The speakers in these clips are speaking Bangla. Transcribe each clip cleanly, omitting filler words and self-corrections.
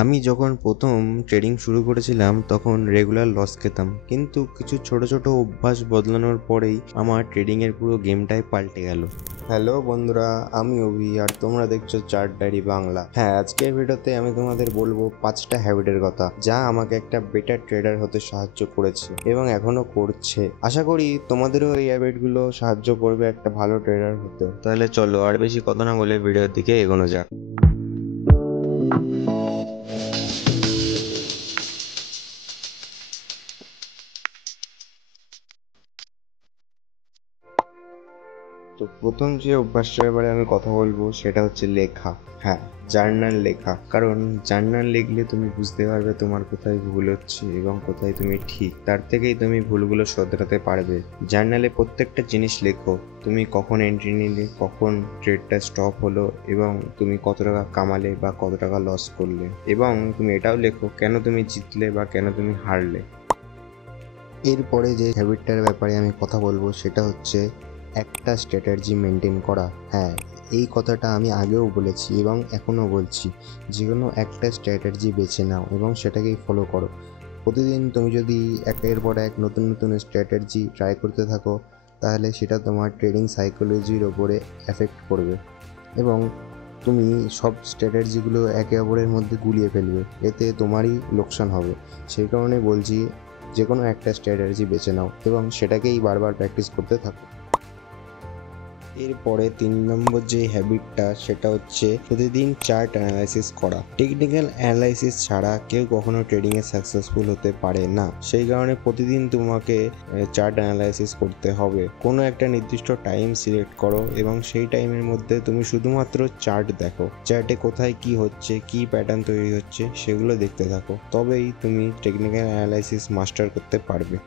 আমি যখন প্রথম ট্রেডিং শুরু করেছিলাম তখন রেগুলার লস খেতাম, কিন্তু কিছু ছোট ছোট অভ্যাস বদলানোর পরেই আমার ট্রেডিংয়ের পুরো গেমটাই পাল্টে গেল। হ্যালো বন্ধুরা, আমি অভি আর তোমরা দেখছো চার্ট ডায়েরি বাংলা। হ্যাঁ, আজকের ভিডিওতে আমি তোমাদের বলবো 5টা হ্যাবিটের কথা যা আমাকে একটা বেটার ট্রেডার হতে সাহায্য করেছে এবং এখনো করছে। আশা করি তোমাদেরও এই হ্যাবিটগুলো সাহায্য করবে একটা ভালো ট্রেডার হতে। তাহলে চলো আর বেশি কথা না বলে ভিডিওর দিকে এগোনো যাক। তো প্রথম যে অভ্যাসটার ব্যাপারে আমি কথা বলবো সেটা হচ্ছে লেখা। হ্যাঁ, জার্নাল লেখা। কারণ জার্নাল লিখলে তুমি বুঝতে পারবে তোমার কোথায় ভুল হচ্ছে এবং কোথায় তুমি ঠিক। তার থেকেই তুমি ভুলগুলো শোধরাতে পারবে। জার্নালে প্রত্যেকটা জিনিস লেখো। তুমি কখন এন্ট্রি নিলে, কখন ট্রেডটা স্টপ হলো এবং তুমি কত টাকা কামালে বা কত টাকা লস করলে, এবং তুমি এটাও লেখো কেন তুমি জিতলে বা কেন তুমি হারলে। এরপরে যে হ্যাবিটটার ব্যাপারে আমি কথা বলবো সেটা হচ্ছে একটা স্ট্র্যাটেজি মেনটেন করা। হ্যাঁ, এই কথাটা আমি আগেও বলেছি এবং এখনও বলছি, যে কোনো একটা স্ট্র্যাটেজি বেছে নাও এবং সেটাকেই ফলো করো। প্রতিদিন তুমি যদি একের পর এক নতুন নতুন স্ট্র্যাটেজি ট্রাই করতে থাকো তাহলে সেটা তোমার ট্রেডিং সাইকোলজির ওপরে এফেক্ট করবে এবং তুমি সব স্ট্র্যাটেজিগুলো একে অপরের মধ্যে গুলিয়ে ফেলবে, এতে তোমারই লোকসান হবে। সেই কারণে বলছি, যে কোনো একটা স্ট্র্যাটেজি বেছে নাও এবং সেটাকেই বারবার প্র্যাকটিস করতে থাকো। এরপরে 3 নম্বর যে হ্যাবিটটা সেটা হচ্ছে প্রতিদিন চার্ট অ্যানালাইসিস করা। টেকনিক্যাল অ্যানালাইসিস ছাড়া কেউ কখনো ট্রেডিংয়ে সাকসেসফুল হতে পারে না। সেই কারণে প্রতিদিন তোমাকে চার্ট অ্যানালাইসিস করতে হবে। কোনো একটা নির্দিষ্ট টাইম সিলেক্ট করো এবং সেই টাইমের মধ্যে তুমি শুধুমাত্র চার্ট দেখো। চার্টে কোথায় কি হচ্ছে, কি প্যাটার্ন তৈরি হচ্ছে সেগুলো দেখতে থাকো, তবেই তুমি টেকনিক্যাল অ্যানালাইসিস মাস্টার করতে পারবে।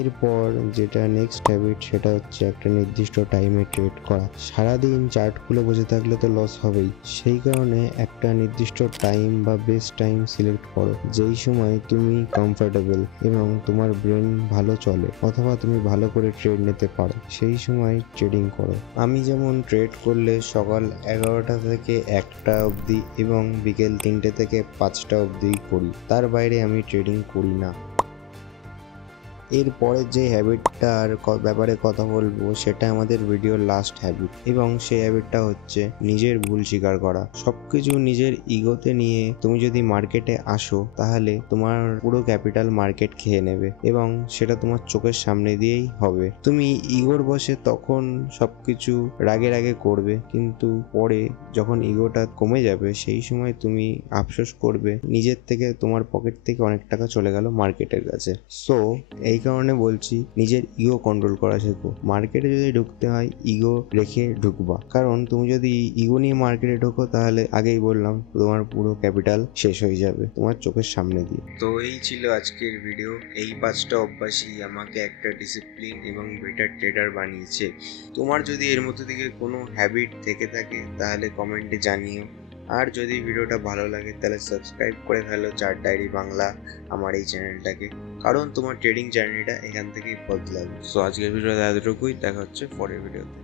এরপর যেটা নেক্সট হ্যাবিট সেটা হচ্ছে একটা নির্দিষ্ট টাইমে ট্রেড করা। সারাদিন চার্টগুলো বসে থাকলে তো লস হবেই, সেই কারণে একটা নির্দিষ্ট টাইম বা বেস্ট টাইম সিলেক্ট করো যেই সময় তুমি কমফোর্টেবল এবং তোমার ব্রেন ভালো চলে অথবা তুমি ভালো করে ট্রেড নিতে পারো, সেই সময় ট্রেডিং করো। আমি যেমন ট্রেড করলে সকাল 11টা থেকে 1টা অবধি এবং বিকেল 3টে থেকে 5টা অবধি করি, তার বাইরে আমি ট্রেডিং করি না। এরপরের যে হ্যাবিটটার ব্যাপারে কথা বলবো সেটা আমাদের ভিডিওর লাস্ট হ্যাবিট এবং সেই হ্যাবিটটা হচ্ছে নিজের ভুল স্বীকার করা। সবকিছু নিজের ইগোতে নিয়ে তুমি যদি মার্কেটে আসো তাহলে তোমার পুরো ক্যাপিটাল মার্কেট খেয়ে নেবে এবং সেটা তোমার চোখের সামনে দিয়েই হবে। তুমি ইগোর বশে তখন সবকিছু রাগে রাগে করবে, কিন্তু পরে যখন ইগোটা কমে যাবে সেই সময় তুমি আফসোস করবে নিজের থেকে, তোমার পকেট থেকে অনেক টাকা চলে গেল মার্কেটের কাছে। সো এই কারণে বলছি নিজের ইগো কন্ট্রোল করা শেখো। মার্কেটে যদি ঢুকতে হয় ইগো রেখে ঢুকবা, কারণ তুমি যদি ইগো নিয়ে মার্কেটে ঢোকো তাহলে আগেই বললাম তোমার পুরো ক্যাপিটাল শেষ হয়ে যাবে তোমার চোখের সামনে দিয়ে। তো এই ছিল আজকের ভিডিও। এই 5টা অভ্যাসই আমাকে একটা ডিসিপ্লিন এবং বেটার ট্রেডার বানিয়েছে। তোমার যদি এর মধ্যে থেকে কোনো হ্যাবিট থেকে থাকে তাহলে কমেন্টে জানিও। আর যদি ভিডিওটা ভালো লাগে তাহলে সাবস্ক্রাইব করে ফেলো চার্ট ডায়েরি বাংলা আমার এই চ্যানেলটাকে, কারণ তোমার ট্রেডিং জার্নিটা এখান থেকেই বদলাবে। সো আজকের ভিডিওটা এতটুকুই, দেখা হচ্ছে পরের ভিডিওতে।